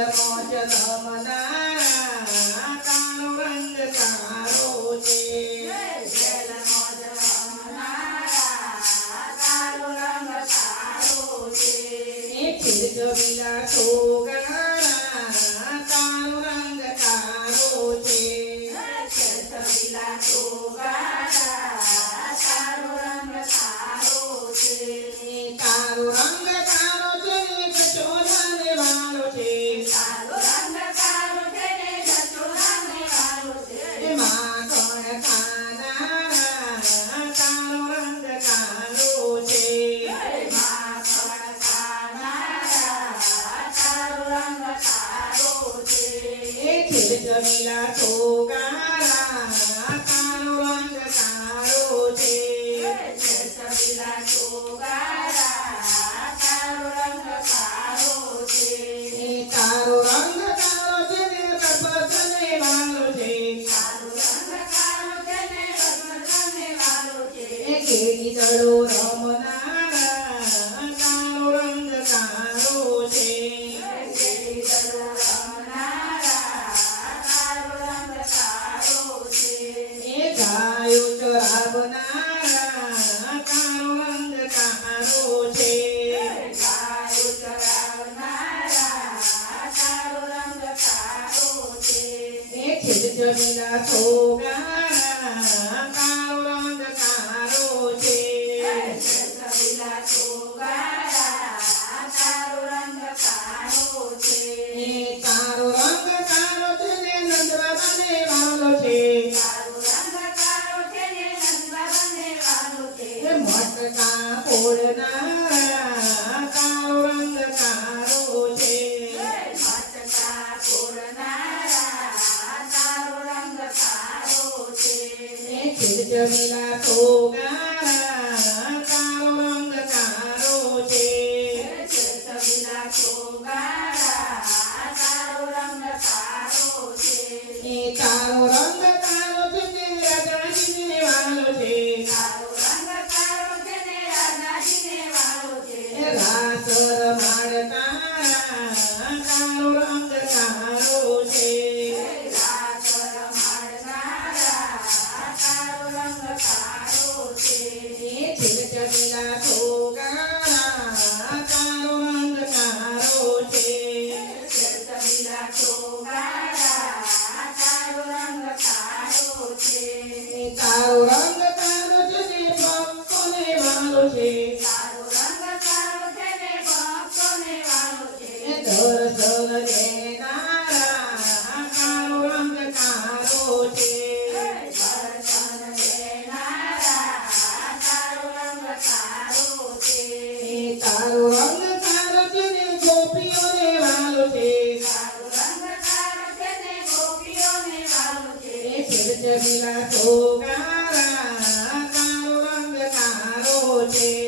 મોજ રમનારા કાળો રંગ તારો છે. વેલ મોજ રમનારા કાળો રંગ તારો છે. ખીરજવીલા છોગારા કાળો રંગ તારો છે. છેતરીલા છોગારા કાળો રંગ તારો છે. કાળો રંગ તારો છે ને કચોરાને વાળો છે. કાળો રંગ તારો છે ને કચોરાને વાળો છે. માખણ ખાનારા કાળો રંગ તારો છે. માખણ ખાનારા કાળો રંગ તારો છે. ખીરજવીલા છોગારા કાળો રંગ તારો છે. છેતરીલા છોગારા કાળો રંગ તારો છે. તારો રંગ તારો છે ને રબરને વાળો છે. કાળો રંગ તારો છે ને રત્નને વાળો છે. કેરી દડો રમનારા કાળો રંગ તારો છે. કેરી દડો રમનારા કાળો રંગ તારો છે. ગાયો ચરાવનારા કાળો રંગ તારો છે. ગાયો ચરાવનારા કાળો રંગ તારો છે. ખીરજવીલા છોગારા કાળો રંગ તારો છે. છેતરીલા છોગારા કાળો રંગ તારો છે. તારો રંગ તારો છે ને નંદબાબાને વાલો છે. કાળો રંગ તારો છે ને નંદબાબાને વાળો છે. મટકા ફોડનારા કાળો રંગ તારો છે. મટકા ફોડનારા કાળો રંગ તારો છે. ખીરજવીલા છોગારા કાળો રંગ તારો છે. છેતરીલા છોગારા કાળો રંગ તારો છે. કાળો રંગ તારો છે ને રાજાજીને વાલો છે. કાળો રંગ તારો છે ને રાજાજીને વાળો છે. રાસ રમાડનારા કાળો રંગ તારો છે. રાસ રમાડનારા કાળો રંગ તારો છે. ખીરજવીલા છોગારા કાળો રંગ તારો છે. છેતરીલા છોગારા કાળો રંગ તારો છે. તારો રંગ તારો છે ને ભક્તોને વાલો છે. કાળો રંગ તારો છે ને ભક્તોને વાળો છે. દર્શન દેનારા કાળો રંગ તારો છે. દર્શન દેનારા કાળો રંગ તારો છે. તારો રંગ તારો છે ને ગોપીઓને વાલો છે. કાળો રંગ તારો છે ને ગોપીઓને વાળો છે. ખીરજવીલા છોગારા કાળો રંગ તારો છે.